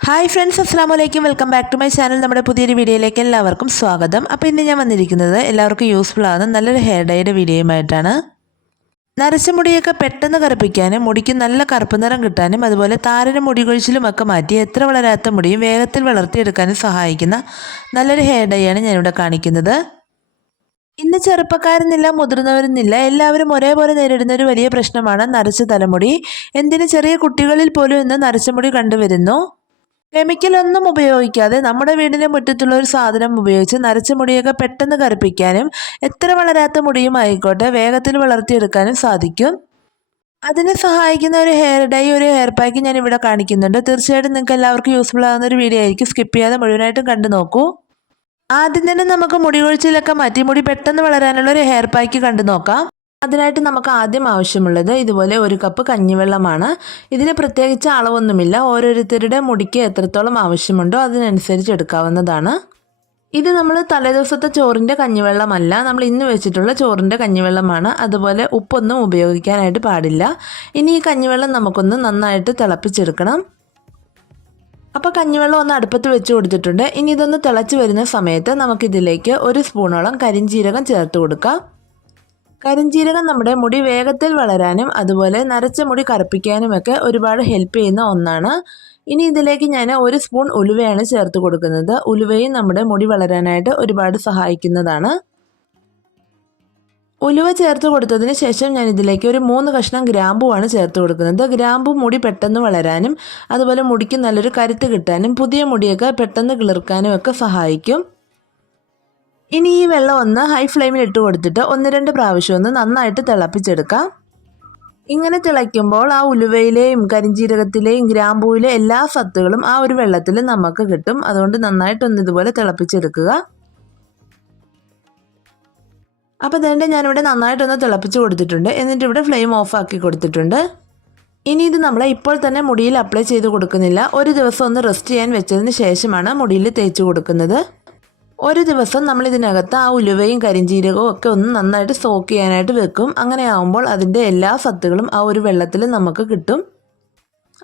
Hi friends അസ്സാം വലൈക്കും welcome back to my channel നമ്മുടെ പുതിയൊരു വീഡിയോയിലേക്ക് എല്ലാവർക്കും സ്വാഗതം. അപ്പോൾ ഇന്ന് ഞാൻ വന്നിരിക്കുന്നത് എല്ലാവർക്കും യൂസ്ഫുൾ ആകുന്ന നല്ലൊരു ഹെയർ ഡൈയുടെ വീഡിയോയുമായിട്ടാണ് നരച്ച മുടിയൊക്കെ പെട്ടെന്ന് കറുപ്പിക്കാനും മുടിക്ക് നല്ല കറുപ്പ് നിറം കിട്ടാനും അതുപോലെ താരന മുടി കൊഴിച്ചിലും ഒക്കെ മാറ്റി എത്ര വളരാത്ത മുടിയും വേഗത്തിൽ വളർത്തിയെടുക്കാനും സഹായിക്കുന്ന നല്ലൊരു ഹെയർ ഡൈയാണ് ഞാനിവിടെ കാണിക്കുന്നത്. ഇന്ന് ചെറുപ്പക്കാരെന്നില്ല മുതിർന്നവരെന്നില്ല എല്ലാവരും ഒരേപോലെ നേരിടുന്ന ഒരു വലിയ പ്രശ്നമാണ് നരച്ച തലമുടി. എന്തിന് ചെറിയ കുട്ടികളിൽ പോലും ഇന്ന് നരച്ച മുടി കണ്ടുവരുന്നു? കെമിക്കലൊന്നും ഉപയോഗിക്കാതെ നമ്മുടെ വീടിന്റെ മുറ്റത്തുള്ള ഒരു സാധനം ഉപയോഗിച്ച് നരച്ച മുടിയൊക്കെ പെട്ടെന്ന് കറുപ്പിക്കാനും എത്ര വളരാത്ത മുടിയും ആയിക്കോട്ടെ വേഗത്തിൽ വളർത്തിയെടുക്കാനും സാധിക്കും. അതിനെ സഹായിക്കുന്ന ഒരു ഹെയർ ഡൈ ഒരു ഹെയർ പാക്ക് ഞാൻ ഇവിടെ കാണിക്കുന്നുണ്ട്. തീർച്ചയായിട്ടും നിങ്ങൾക്ക് എല്ലാവർക്കും യൂസ്ഫുൾ ആകുന്ന ഒരു വീഡിയോ ആയിരിക്കും. സ്കിപ്പ് ചെയ്യാതെ മുഴുവനായിട്ടും കണ്ടു നോക്കൂ. ആദ്യം തന്നെ നമുക്ക് മുടി കൊഴിച്ചിലൊക്കെ മാറ്റി മുടി പെട്ടെന്ന് വളരാനുള്ള ഒരു ഹെയർ പാക്ക് കണ്ടു നോക്കാം. അതിനായിട്ട് നമുക്ക് ആദ്യം ആവശ്യമുള്ളത് ഇതുപോലെ ഒരു കപ്പ് കഞ്ഞിവെള്ളമാണ്. ഇതിന് പ്രത്യേകിച്ച് അളവൊന്നുമില്ല. ഓരോരുത്തരുടെ മുടിക്ക് എത്രത്തോളം ആവശ്യമുണ്ടോ അതിനനുസരിച്ച് എടുക്കാവുന്നതാണ്. ഇത് നമ്മൾ തലേദിവസത്തെ ചോറിന്റെ കഞ്ഞിവെള്ളമല്ല. നമ്മൾ ഇന്ന് വെച്ചിട്ടുള്ള ചോറിന്റെ കഞ്ഞിവെള്ളമാണ്. അതുപോലെ ഉപ്പൊന്നും ഉപയോഗിക്കാനായിട്ട് പാടില്ല. ഇനി ഈ കഞ്ഞിവെള്ളം നമുക്കൊന്ന് നന്നായിട്ട് തിളപ്പിച്ചെടുക്കണം. അപ്പോൾ കഞ്ഞിവെള്ളം ഒന്ന് അടുപ്പത്ത് വെച്ച് കൊടുത്തിട്ടുണ്ട്. ഇനി ഇതൊന്ന് തിളച്ച് വരുന്ന സമയത്ത് നമുക്കിതിലേക്ക് ഒരു സ്പൂണോളം കരിഞ്ജീരകം ചേർത്ത് കൊടുക്കാം. കരിഞ്ജീരകം നമ്മുടെ മുടി വേഗത്തിൽ വളരാനും അതുപോലെ നരച്ച മുടി കറുപ്പിക്കാനുമൊക്കെ ഒരുപാട് ഹെൽപ്പ് ചെയ്യുന്ന ഒന്നാണ്. ഇനി ഇതിലേക്ക് ഞാൻ ഒരു സ്പൂൺ ഉലുവയാണ് ചേർത്ത് കൊടുക്കുന്നത്. ഉലുവയും നമ്മുടെ മുടി വളരാനായിട്ട് ഒരുപാട് സഹായിക്കുന്നതാണ്. ഉലുവ ചേർത്ത് കൊടുത്തതിന് ശേഷം ഞാൻ ഇതിലേക്ക് ഒരു മൂന്ന് കഷ്ണം ഗ്രാമ്പുവാണ് ചേർത്ത് കൊടുക്കുന്നത്. ഗ്രാമ്പു മുടി പെട്ടെന്ന് വളരാനും അതുപോലെ മുടിക്ക് നല്ലൊരു കരുത്ത് കിട്ടാനും പുതിയ മുടിയൊക്കെ പെട്ടെന്ന് കിളിർക്കാനും ഒക്കെ സഹായിക്കും. ഇനി ഈ വെള്ളം ഒന്ന് ഹൈ ഫ്ലെയിമിൽ ഇട്ട് കൊടുത്തിട്ട് ഒന്ന് രണ്ട് പ്രാവശ്യം ഒന്ന് നന്നായിട്ട് തിളപ്പിച്ചെടുക്കാം. ഇങ്ങനെ തിളയ്ക്കുമ്പോൾ ആ ഉലുവയിലെയും കരിഞ്ജീരകത്തിലെയും ഗ്രാമ്പൂവിലെ എല്ലാ സത്തുകളും ആ ഒരു വെള്ളത്തിൽ നമുക്ക് കിട്ടും. അതുകൊണ്ട് നന്നായിട്ടൊന്ന് ഇതുപോലെ തിളപ്പിച്ചെടുക്കുക. അപ്പോൾ അതുകൊണ്ട് ഞാനിവിടെ നന്നായിട്ടൊന്ന് തിളപ്പിച്ച് കൊടുത്തിട്ടുണ്ട്. എന്നിട്ട് ഇവിടെ ഫ്ലെയിം ഓഫ് ആക്കി കൊടുത്തിട്ടുണ്ട്. ഇനി ഇത് നമ്മൾ ഇപ്പോൾ തന്നെ മുടിയിൽ അപ്ലൈ ചെയ്ത് കൊടുക്കുന്നില്ല. ഒരു ദിവസം ഒന്ന് റെസ്റ്റ് ചെയ്യാൻ വെച്ചതിന് ശേഷമാണ് മുടിയിൽ തേച്ച് കൊടുക്കുന്നത്. ഒരു ദിവസം നമ്മൾ ഇതിനകത്ത് ആ ഉലുവയും കരിഞ്ചീരകവും ഒക്കെ ഒന്ന് നന്നായിട്ട് സോക്ക് ചെയ്യാനായിട്ട് വെക്കും. അങ്ങനെ ആകുമ്പോൾ അതിന്റെ എല്ലാ സത്തുകളും ആ ഒരു വെള്ളത്തിൽ നമുക്ക് കിട്ടും.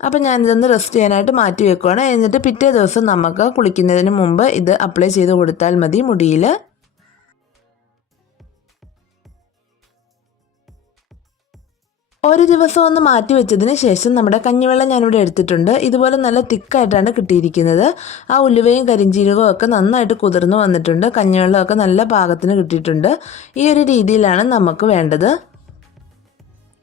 അപ്പം ഞാനിതൊന്ന് റെസ്റ്റ് ചെയ്യാനായിട്ട് മാറ്റി വെക്കുവാണ്. എന്നിട്ട് പിറ്റേ ദിവസം നമുക്ക് കുളിക്കുന്നതിന് മുമ്പ് ഇത് അപ്ലൈ ചെയ്ത് കൊടുത്താൽ മതി മുടിയിൽ ഒരു ദിവസം ഒന്ന് മാറ്റി വെച്ചതിന് ശേഷം നമ്മുടെ കഞ്ഞിവെള്ളം ഞാനിവിടെ എടുത്തിട്ടുണ്ട്. ഇതുപോലെ നല്ല തിക്കായിട്ടാണ് കിട്ടിയിരിക്കുന്നത്. ആ ഉലുവയും കരിഞ്ചീരകവും ഒക്കെ നന്നായിട്ട് കുതിർന്നു വന്നിട്ടുണ്ട്. കഞ്ഞിവെള്ളമൊക്കെ നല്ല പാകത്തിന് കിട്ടിയിട്ടുണ്ട്. ഈ ഒരു രീതിയിലാണ് നമുക്ക് വേണ്ടത്.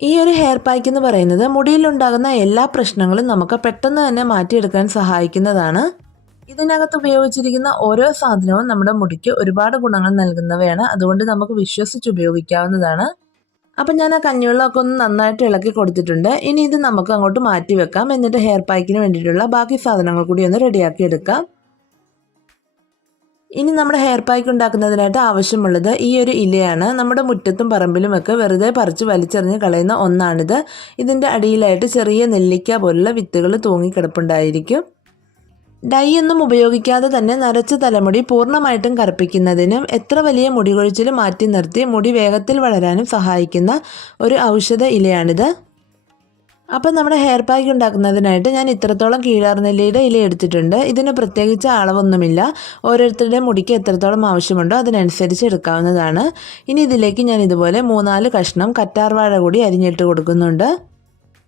ഈ ഒരു ഹെയർ പാക്ക് എന്ന് പറയുന്നത് മുടിയിലുണ്ടാകുന്ന എല്ലാ പ്രശ്നങ്ങളും നമുക്ക് പെട്ടെന്ന് തന്നെ മാറ്റിയെടുക്കാൻ സഹായിക്കുന്നതാണ്. ഇതിനകത്ത് ഉപയോഗിച്ചിരിക്കുന്ന ഓരോ സാധനവും നമ്മുടെ മുടിക്ക് ഒരുപാട് ഗുണങ്ങൾ നൽകുന്നവയാണ്. അതുകൊണ്ട് നമുക്ക് വിശ്വസിച്ച് ഉപയോഗിക്കാവുന്നതാണ്. അപ്പം ഞാൻ ആ കഞ്ഞിവെള്ളമൊക്കെ ഒന്ന് നന്നായിട്ട് ഇളക്കി കൊടുത്തിട്ടുണ്ട്. ഇനി ഇത് നമുക്ക് അങ്ങോട്ട് മാറ്റി വെക്കാം. എന്നിട്ട് ഹെയർ പാക്കിന് വേണ്ടിയിട്ടുള്ള ബാക്കി സാധനങ്ങൾ കൂടി ഒന്ന് റെഡിയാക്കി എടുക്കാം. ഇനി നമ്മുടെ ഹെയർ പാക്ക് ഉണ്ടാക്കുന്നതിനായിട്ട് ആവശ്യമുള്ളത് ഈ ഒരു ഇലയാണ്. നമ്മുടെ മുറ്റത്തും പറമ്പിലും ഒക്കെ വെറുതെ പറിച്ച് വലിച്ചെറിഞ്ഞ് കളയുന്ന ഒന്നാണിത്. ഇതിന്റെ അടിയിലായിട്ട് ചെറിയ നെല്ലിക്ക പോലുള്ള വിത്തുകൾ തൂങ്ങിക്കിടപ്പുണ്ടായിരിക്കും. ഡൈ ഉപയോഗിക്കാതെ തന്നെ നരച്ച തലമുടി പൂർണമായിട്ടും കറുപ്പിക്കുന്നതിനും എത്ര വലിയ മുടി കൊഴിച്ചിൽ മാറ്റി നിർത്തി മുടി വേഗത്തിൽ വളരാനും സഹായിക്കുന്ന ഒരു ഔഷധ ഇലയാണിത്. അപ്പം നമ്മുടെ ഹെയർ പാക്ക് ഉണ്ടാക്കുന്നതിനായിട്ട് ഞാൻ ഇത്രത്തോളം കീഴാർനെല്ലിയുടെ ഇല എടുത്തിട്ടുണ്ട്. ഇതിന് പ്രത്യേകിച്ച് അളവൊന്നുമില്ല. ഓരോരുത്തരുടെ മുടിക്ക് എത്രത്തോളം ആവശ്യമുണ്ടോ അതിനനുസരിച്ച് എടുക്കാവുന്നതാണ്. ഇനി ഇതിലേക്ക് ഞാൻ ഇതുപോലെ മൂന്നാൽ കഷ്ണം കറ്റാർവാഴ കൂടി അരിഞ്ഞിട്ട് കൊടുക്കുന്നുണ്ട്.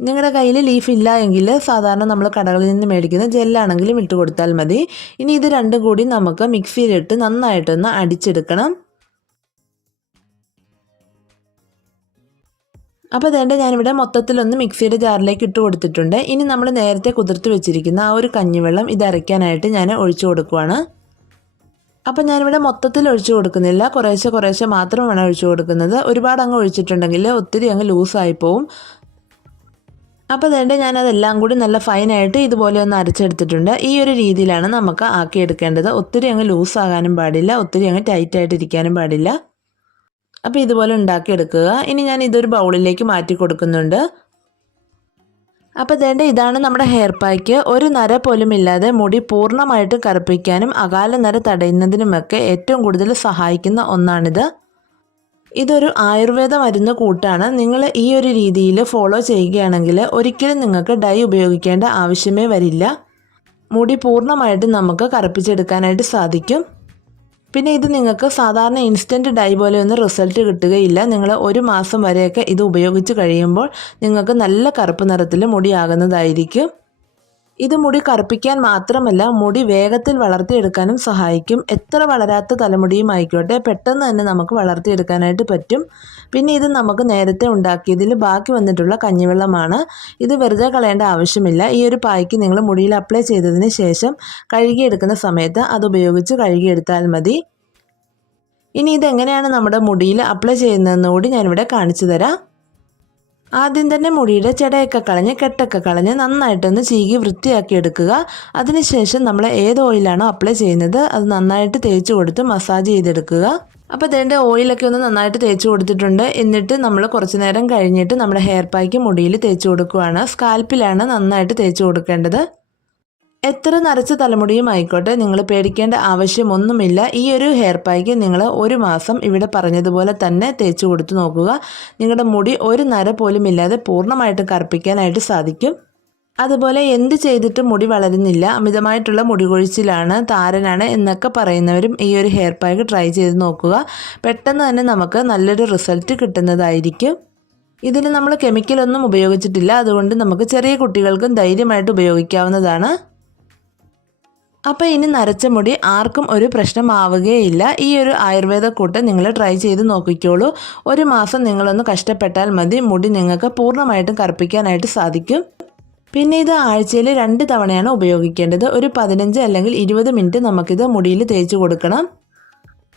നിങ്ങളുടെ കയ്യിൽ ലീഫ് ഇല്ല എങ്കിൽ സാധാരണ നമ്മൾ കടകളിൽ നിന്ന് മേടിക്കുന്ന ജെല്ലാണെങ്കിലും ഇട്ട് കൊടുത്താൽ മതി. ഇനി ഇത് രണ്ടും കൂടി നമുക്ക് മിക്സിയിലിട്ട് നന്നായിട്ടൊന്ന് അടിച്ചെടുക്കണം. അപ്പോൾ അതേണ്ട ഞാനിവിടെ മൊത്തത്തിലൊന്ന് മിക്സിയുടെ ജാറിലേക്ക് ഇട്ട് കൊടുത്തിട്ടുണ്ട്. ഇനി നമ്മൾ നേരത്തെ കുതിർത്ത് വെച്ചിരിക്കുന്ന ആ ഒരു കഞ്ഞിവെള്ളം ഇത് അരയ്ക്കാനായിട്ട് ഞാൻ ഒഴിച്ചു കൊടുക്കുവാണ്. അപ്പം ഞാനിവിടെ മൊത്തത്തിൽ ഒഴിച്ചു കൊടുക്കുന്നില്ല. കുറേശ്ശെ കുറേശ്ശെ മാത്രമാണ് ഒഴിച്ചു കൊടുക്കുന്നത്. ഒരുപാട് അങ്ങ് ഒഴിച്ചിട്ടുണ്ടെങ്കിൽ ഒത്തിരി അങ്ങ് ലൂസായി പോവും. അപ്പോൾ അതുകൊണ്ട് ഞാനതെല്ലാം കൂടി നല്ല ഫൈനായിട്ട് ഇതുപോലെ ഒന്ന് അരച്ചെടുത്തിട്ടുണ്ട്. ഈ ഒരു രീതിയിലാണ് നമുക്ക് ആക്കിയെടുക്കേണ്ടത്. ഒത്തിരി അങ്ങ് ലൂസാകാനും പാടില്ല. ഒത്തിരി അങ്ങ് ടൈറ്റായിട്ട് ഇരിക്കാനും പാടില്ല. അപ്പോൾ ഇതുപോലെ ഉണ്ടാക്കിയെടുക്കുക. ഇനി ഞാൻ ഇതൊരു ബൗളിലേക്ക് മാറ്റി കൊടുക്കുന്നുണ്ട്. അപ്പോൾ ഇതേണ്ട ഇതാണ് നമ്മുടെ ഹെയർ പാക്ക് ഒരു നര പോലും ഇല്ലാതെ മുടി പൂർണമായിട്ട് കറുപ്പിക്കാനും അകാല നര തടയുന്നതിനുമൊക്കെ ഏറ്റവും കൂടുതൽ സഹായിക്കുന്ന ഒന്നാണിത്. ഇതൊരു ആയുർവേദ മരുന്ന് കൂട്ടാണ്. നിങ്ങൾ ഈ ഒരു രീതിയിൽ ഫോളോ ചെയ്യുകയാണെങ്കിൽ ഒരിക്കലും നിങ്ങൾക്ക് ഡൈ ഉപയോഗിക്കേണ്ട ആവശ്യമേ വരില്ല. മുടി പൂർണമായിട്ട് നമുക്ക് കറുപ്പിച്ചെടുക്കാനായിട്ട് സാധിക്കും. പിന്നെ ഇത് നിങ്ങൾക്ക് സാധാരണ ഇൻസ്റ്റന്റ് ഡൈ പോലെ ഒന്നും റിസൾട്ട് കിട്ടുകയില്ല. നിങ്ങൾ ഒരു മാസം വരെയൊക്കെ ഇത് ഉപയോഗിച്ച് കഴിയുമ്പോൾ നിങ്ങൾക്ക് നല്ല കറുപ്പ് നിറത്തിൽ മുടിയാകുന്നതായിരിക്കും. ഇത് മുടി കറുപ്പിക്കാൻ മാത്രമല്ല മുടി വേഗത്തിൽ വളർത്തിയെടുക്കാനും സഹായിക്കും. എത്ര വളരാത്ത തലമുടിയും ആയിക്കോട്ടെ പെട്ടെന്ന് തന്നെ നമുക്ക് വളർത്തിയെടുക്കാനായിട്ട് പറ്റും. പിന്നെ ഇത് നമുക്ക് നേരത്തെ ഉണ്ടാക്കിയതിൽ ബാക്കി വന്നിട്ടുള്ള കഞ്ഞിവെള്ളമാണ്. ഇത് വെറുതെ കളയേണ്ട ആവശ്യമില്ല. ഈ ഒരു പായ്ക്ക് നിങ്ങൾ മുടിയിൽ അപ്ലൈ ചെയ്തതിന് ശേഷം കഴുകിയെടുക്കുന്ന സമയത്ത് അത് ഉപയോഗിച്ച് കഴുകിയെടുത്താൽ മതി. ഇനി ഇതെങ്ങനെയാണ് നമ്മുടെ മുടിയിൽ അപ്ലൈ ചെയ്യുന്നതെന്ന് കൂടി ഞാനിവിടെ കാണിച്ചു തരാം. ആദ്യം തന്നെ മുടിയുടെ ചെടയൊക്കെ കളഞ്ഞ് കെട്ടൊക്കെ കളഞ്ഞ് നന്നായിട്ടൊന്ന് ചീകി വൃത്തിയാക്കി എടുക്കുക. അതിനുശേഷം നമ്മൾ ഏത് ഓയിലാണോ അപ്ലൈ ചെയ്യുന്നത് അത് നന്നായിട്ട് തേച്ച് കൊടുത്ത് മസാജ് ചെയ്തെടുക്കുക. അപ്പോൾ ഇതിന്റെ ഓയിലൊക്കെ ഒന്ന് നന്നായിട്ട് തേച്ച് കൊടുത്തിട്ടുണ്ട്. എന്നിട്ട് നമ്മൾ കുറച്ച് നേരം കഴിഞ്ഞിട്ട് നമ്മുടെ ഹെയർ പായ്ക്ക് മുടിയിൽ തേച്ച് കൊടുക്കുകയാണ് സ്കാൽപ്പിലാണ് നന്നായിട്ട് തേച്ച് കൊടുക്കേണ്ടത്. എത്ര നരച്ച തലമുടിയും ആയിക്കോട്ടെ നിങ്ങൾ പേടിക്കേണ്ട ആവശ്യമൊന്നുമില്ല ഈ ഒരു ഹെയർ പായ്ക്ക് നിങ്ങൾ ഒരു മാസം ഇവിടെ പറഞ്ഞതുപോലെ തന്നെ തേച്ച് കൊടുത്തു നോക്കുക. നിങ്ങളുടെ മുടി ഒരു നര പോലും ഇല്ലാതെ പൂർണമായിട്ടും കറുപ്പിക്കാനായിട്ട് സാധിക്കും. അതുപോലെ എന്ത് ചെയ്തിട്ടും മുടി വളരുന്നില്ല. അമിതമായിട്ടുള്ള മുടി കൊഴിച്ചിലാണ് താരനാണ് എന്നൊക്കെ പറയുന്നവരും ഈ ഒരു ഹെയർ പാക്ക് ട്രൈ ചെയ്ത് നോക്കുക. പെട്ടെന്ന് തന്നെ നമുക്ക് നല്ലൊരു റിസൾട്ട് കിട്ടുന്നതായിരിക്കും. ഇതിന് നമ്മൾ കെമിക്കലൊന്നും ഉപയോഗിച്ചിട്ടില്ല. അതുകൊണ്ട് നമുക്ക് ചെറിയ കുട്ടികൾക്കും ധൈര്യമായിട്ട് ഉപയോഗിക്കാവുന്നതാണ്. അപ്പോൾ ഇനി നരച്ച മുടി ആർക്കും ഒരു പ്രശ്നമാവുകയില്ല. ഈ ഒരു ആയുർവേദ കൂട്ട് നിങ്ങൾ ട്രൈ ചെയ്ത് നോക്കിക്കോളൂ. ഒരു മാസം നിങ്ങളൊന്ന് കഷ്ടപ്പെട്ടാൽ മതി. മുടി നിങ്ങൾക്ക് പൂർണമായിട്ടും കറുപ്പിക്കാനായിട്ട് സാധിക്കും. പിന്നെ ഇത് ആഴ്ചയിൽ രണ്ട് തവണയാണ് ഉപയോഗിക്കേണ്ടത്. ഒരു പതിനഞ്ച് അല്ലെങ്കിൽ ഇരുപത് മിനിറ്റ് നമുക്കിത് മുടിയിൽ തേച്ച് കൊടുക്കണം.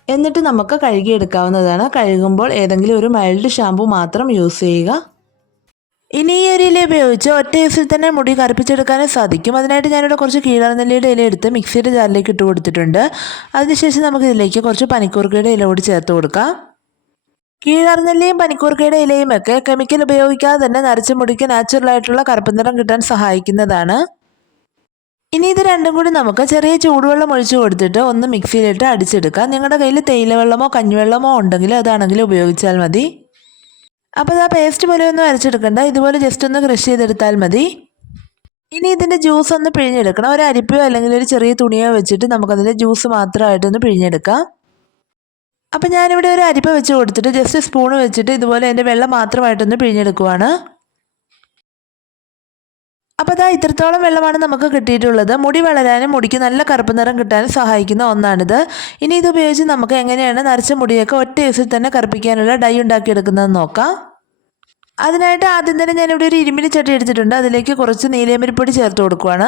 എന്നിട്ട് നമുക്ക് കഴുകിയെടുക്കാവുന്നതാണ്. കഴുകുമ്പോൾ ഏതെങ്കിലും ഒരു മൈൽഡ് ഷാമ്പു മാത്രം യൂസ് ചെയ്യുക. ഇനി ഈ ഒരു ഇല ഉപയോഗിച്ച് ഒറ്റ ദിവസത്തിൽ തന്നെ മുടി കറുപ്പിച്ചെടുക്കാനും സാധിക്കും. അതിനായിട്ട് ഞാനിവിടെ കുറച്ച് കീഴാർനെല്ലിയുടെ ഇല എടുത്ത് മിക്സിയുടെ ജാറിലേക്ക് ഇട്ട് കൊടുത്തിട്ടുണ്ട്. അതിനുശേഷം നമുക്ക് ഇതിലേക്ക് കുറച്ച് പനിക്കൂർക്കയുടെ ഇല കൂടി ചേർത്ത് കൊടുക്കാം. കീഴാർനെല്ലിയും പനിക്കൂർക്കയുടെ ഇലയും ഒക്കെ കെമിക്കൽ ഉപയോഗിക്കാതെ തന്നെ നരച്ച മുടിക്ക് നാച്ചുറൽ ആയിട്ടുള്ള കറുപ്പ് നിറം കിട്ടാൻ സഹായിക്കുന്നതാണ്. ഇനി ഇത് രണ്ടും കൂടി നമുക്ക് ചെറിയ ചൂടുവെള്ളം ഒഴിച്ചു കൊടുത്തിട്ട് ഒന്ന് മിക്സിയിലിട്ട് അടിച്ചെടുക്കാം. നിങ്ങളുടെ കയ്യിൽ തേയിലവെള്ളമോ കഞ്ഞിവെള്ളമോ ഉണ്ടെങ്കിൽ അതാണെങ്കിൽ ഉപയോഗിച്ചാൽ മതി. അപ്പോൾ ആ പേസ്റ്റ് പോലെ ഒന്നും അരച്ചെടുക്കണ്ട. ഇതുപോലെ ജസ്റ്റ് ഒന്ന് ക്രഷ് ചെയ്തെടുത്താൽ മതി. ഇനി ഇതിന്റെ ജ്യൂസ് ഒന്ന് പിഴിഞ്ഞെടുക്കണം. ഒരു അരിപ്പയോ അല്ലെങ്കിൽ ഒരു ചെറിയ തുണിയോ വെച്ചിട്ട് നമുക്കതിന്റെ ജ്യൂസ് മാത്രമായിട്ടൊന്ന് പിഴിഞ്ഞെടുക്കാം. അപ്പം ഞാനിവിടെ ഒരു അരിപ്പ വെച്ച് കൊടുത്തിട്ട് ജസ്റ്റ് സ്പൂണ് വെച്ചിട്ട് ഇതുപോലെ അതിന്റെ വെള്ളം മാത്രമായിട്ടൊന്ന് പിഴിഞ്ഞെടുക്കുവാണ്. അപ്പോൾ അതാ ഇത്രത്തോളം വെള്ളമാണ് നമുക്ക് കിട്ടിയിട്ടുള്ളത്. മുടി വളരാനും മുടിക്ക് നല്ല കറുപ്പ് നിറം കിട്ടാനും സഹായിക്കുന്ന ഒന്നാണിത്. ഇനി ഇത് ഉപയോഗിച്ച് നമുക്ക് എങ്ങനെയാണ് നരച്ച മുടിയൊക്കെ ഒറ്റ ദിവസത്തിൽ തന്നെ കറുപ്പിക്കാനുള്ള ഡൈ ഉണ്ടാക്കിയെടുക്കുന്നതെന്ന് നോക്കാം. അതിനായിട്ട് ആദ്യം തന്നെ ഞാനിവിടെ ഒരു ഇരുമ്പിന് ചട്ടി എടുത്തിട്ടുണ്ട്. അതിലേക്ക് കുറച്ച് നീലയമരിപ്പൊടി ചേർത്ത് കൊടുക്കുവാണ്.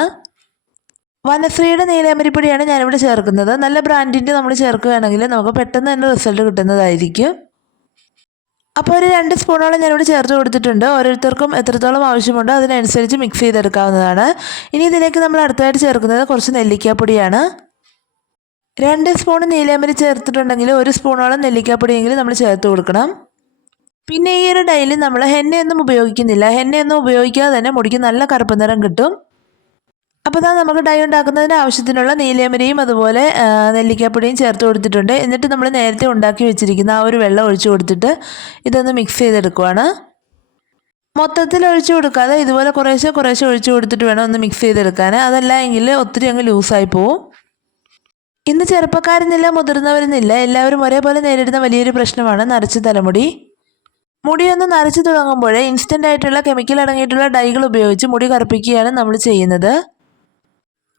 വനശ്രീയുടെ നീലയമരിപ്പൊടിയാണ് ഞാനിവിടെ ചേർക്കുന്നത്. നല്ല ബ്രാൻഡിന്റെ നമ്മൾ ചേർക്കുകയാണെങ്കിൽ നമുക്ക് പെട്ടെന്ന് തന്നെ റിസൾട്ട് കിട്ടുന്നതായിരിക്കും. അപ്പോൾ ഒരു രണ്ട് സ്പൂണോളം ഞാനിവിടെ ചേർത്ത് കൊടുത്തിട്ടുണ്ട്. ഓരോരുത്തർക്കും എത്രത്തോളം ആവശ്യമുണ്ടോ അതിനനുസരിച്ച് മിക്സ് ചെയ്തെടുക്കാവുന്നതാണ്. ഇനി ഇതിലേക്ക് നമ്മൾ അടുത്തായിട്ട് ചേർക്കുന്നത് കുറച്ച് നെല്ലിക്കാപ്പൊടിയാണ്. രണ്ട് സ്പൂൺ നീലയമരി ചേർത്തിട്ടുണ്ടെങ്കിൽ ഒരു സ്പൂണോളം നെല്ലിക്കാപ്പൊടിയെങ്കിലും നമ്മൾ ചേർത്ത് കൊടുക്കണം. പിന്നെ ഈ ഒരു ഡൈയിൽ നമ്മൾ ഹെന്നയൊന്നും ഉപയോഗിക്കുന്നില്ല. ഹെന്നയൊന്നും ഉപയോഗിക്കാതെ തന്നെ മുടിക്ക് നല്ല കറുപ്പ് നിറം കിട്ടും. അപ്പോൾ ഇതാ നമുക്ക് ഡൈ ഉണ്ടാക്കുന്നതിന് ആവശ്യത്തിനുള്ള നീലയമരിയും അതുപോലെ നെല്ലിക്കാപ്പൊടിയും ചേർത്ത് കൊടുത്തിട്ടുണ്ട്. എന്നിട്ട് നമ്മൾ നേരത്തെ ഉണ്ടാക്കി വെച്ചിരിക്കുന്ന ആ ഒരു വെള്ളം ഒഴിച്ചു കൊടുത്തിട്ട് ഇതൊന്ന് മിക്സ് ചെയ്തെടുക്കുവാണ്. മൊത്തത്തിൽ ഒഴിച്ചു കൊടുക്കാതെ ഇതുപോലെ കുറേശ്ശെ കുറേശ്ശെ ഒഴിച്ചു കൊടുത്തിട്ട് വേണം ഒന്ന് മിക്സ് ചെയ്തെടുക്കാൻ അതല്ല എങ്കിൽ ഒത്തിരി അങ്ങ് ലൂസായി പോവും. ഇന്ന് ചെറുപ്പക്കാരെന്നില്ല മുതിർന്നവരെന്നില്ല എല്ലാവരും ഒരേപോലെ നേരിടുന്ന വലിയൊരു പ്രശ്നമാണ് നരച്ച തലമുടി. മുടിയൊന്ന് നരച്ചു തുടങ്ങുമ്പോഴേ ഇൻസ്റ്റന്റ് ആയിട്ടുള്ള കെമിക്കൽ അടങ്ങിയിട്ടുള്ള ഡൈകൾ ഉപയോഗിച്ച് മുടി കറുപ്പിക്കുകയാണ് നമ്മൾ ചെയ്യുന്നത്.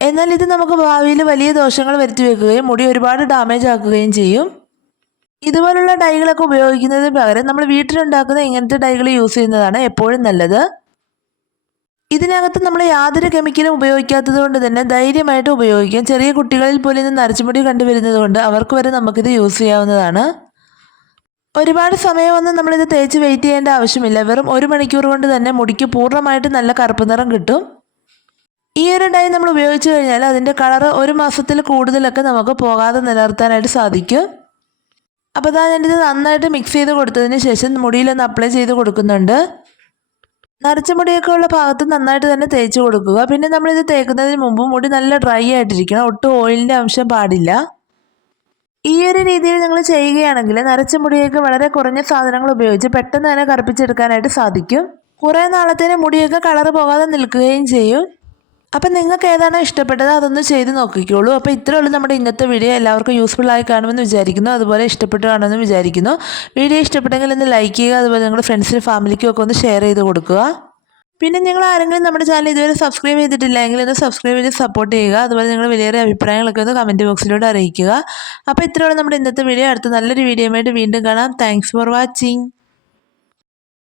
എന്നാൽ ഇത് നമുക്ക് ഭാവിയിൽ വലിയ ദോഷങ്ങൾ വരുത്തി വെക്കുകയും മുടി ഒരുപാട് ഡാമേജ് ആക്കുകയും ചെയ്യും. ഇതുപോലുള്ള ഡൈകളൊക്കെ ഉപയോഗിക്കുന്നതിന് പകരം നമ്മൾ വീട്ടിലുണ്ടാക്കുന്ന ഇങ്ങനത്തെ ഡൈകൾ യൂസ് ചെയ്യുന്നതാണ് എപ്പോഴും നല്ലത്. ഇതിനകത്ത് നമ്മൾ യാതൊരു കെമിക്കലും ഉപയോഗിക്കാത്തത് കൊണ്ട് തന്നെ ധൈര്യമായിട്ട് ഉപയോഗിക്കാം. ചെറിയ കുട്ടികളിൽ പോലും ഇത് നരച്ചുമുടി കണ്ടുവരുന്നത് കൊണ്ട് അവർക്ക് വരെ നമുക്കിത് യൂസ് ചെയ്യാവുന്നതാണ്. ഒരുപാട് സമയമൊന്നും നമ്മളിത് തേച്ച് വെയിറ്റ് ചെയ്യേണ്ട ആവശ്യമില്ല. വെറും ഒരു മണിക്കൂർ കൊണ്ട് തന്നെ മുടിക്ക് പൂർണമായിട്ട് നല്ല കറുപ്പ് നിറം കിട്ടും. ഈ ഒരു ഡൈ നമ്മൾ ഉപയോഗിച്ച് കഴിഞ്ഞാൽ അതിന്റെ കളർ ഒരു മാസത്തിൽ കൂടുതലൊക്കെ നമുക്ക് പോകാതെ നിലനിർത്താനായിട്ട് സാധിക്കും. അപ്പോൾ ഞാൻ ഞാനിത് നന്നായിട്ട് മിക്സ് ചെയ്ത് കൊടുത്തതിന് ശേഷം മുടിയിലൊന്ന് അപ്ലൈ ചെയ്ത് കൊടുക്കുന്നുണ്ട്. നരച്ച മുടിയൊക്കെ ഉള്ള ഭാഗത്ത് നന്നായിട്ട് തന്നെ തേച്ച് കൊടുക്കുക. പിന്നെ നമ്മളിത് തേക്കുന്നതിന് മുമ്പ് മുടി നല്ല ഡ്രൈ ആയിട്ടിരിക്കണം. ഒട്ടും ഓയിലിന്റെ അംശം പാടില്ല. ഈ ഒരു രീതിയിൽ നിങ്ങൾ ചെയ്യുകയാണെങ്കിൽ നരച്ച മുടിയൊക്കെ വളരെ കുറഞ്ഞ സാധനങ്ങൾ ഉപയോഗിച്ച് പെട്ടെന്ന് തന്നെ കറുപ്പിച്ചെടുക്കാനായിട്ട് സാധിക്കും. കുറേ നാളത്തേന് മുടിയൊക്കെ കളർ പോകാതെ നിൽക്കുകയും ചെയ്യും. അപ്പം നിങ്ങൾക്ക് ഏതാണോ ഇഷ്ടപ്പെട്ടത് അതൊന്ന് ചെയ്ത് നോക്കിക്കോളൂ. അപ്പോൾ ഇത്രയേ ഉള്ളൂ നമ്മുടെ ഇന്നത്തെ വീഡിയോ. എല്ലാവർക്കും യൂസ്ഫുൾ ആയി കാണുമെന്ന് വിചാരിക്കുന്നു. അതുപോലെ ഇഷ്ടപ്പെട്ടു കാണുമെന്ന് വിചാരിക്കുന്നു. വീഡിയോ ഇഷ്ടപ്പെട്ടെങ്കിൽ ഒന്ന് ലൈക്ക് ചെയ്യുക. അതുപോലെ നിങ്ങളുടെ ഫ്രണ്ട്സിനും ഫാമിലിക്കും ഒക്കെ ഒന്ന് ഷെയർ ചെയ്ത് കൊടുക്കുക. പിന്നെ നിങ്ങൾ ആരെങ്കിലും നമ്മുടെ ചാനൽ ഇതുവരെ സബ്സ്ക്രൈബ് ചെയ്തിട്ടില്ല എങ്കിൽ ഒന്ന് സബ്സ്ക്രൈബ് ചെയ്ത് സപ്പോർട്ട് ചെയ്യുക. അതുപോലെ നിങ്ങൾ വിലയേറിയ അഭിപ്രായങ്ങളൊക്കെ ഒന്ന് കമന്റ് ബോക്സിലൂടെ അറിയിക്കുക. അപ്പോൾ ഇത്രയോളം നമ്മുടെ ഇന്നത്തെ വീഡിയോ. അടുത്ത നല്ലൊരു വീഡിയോ ആയിട്ട് വീണ്ടും കാണാം. Thanks for watching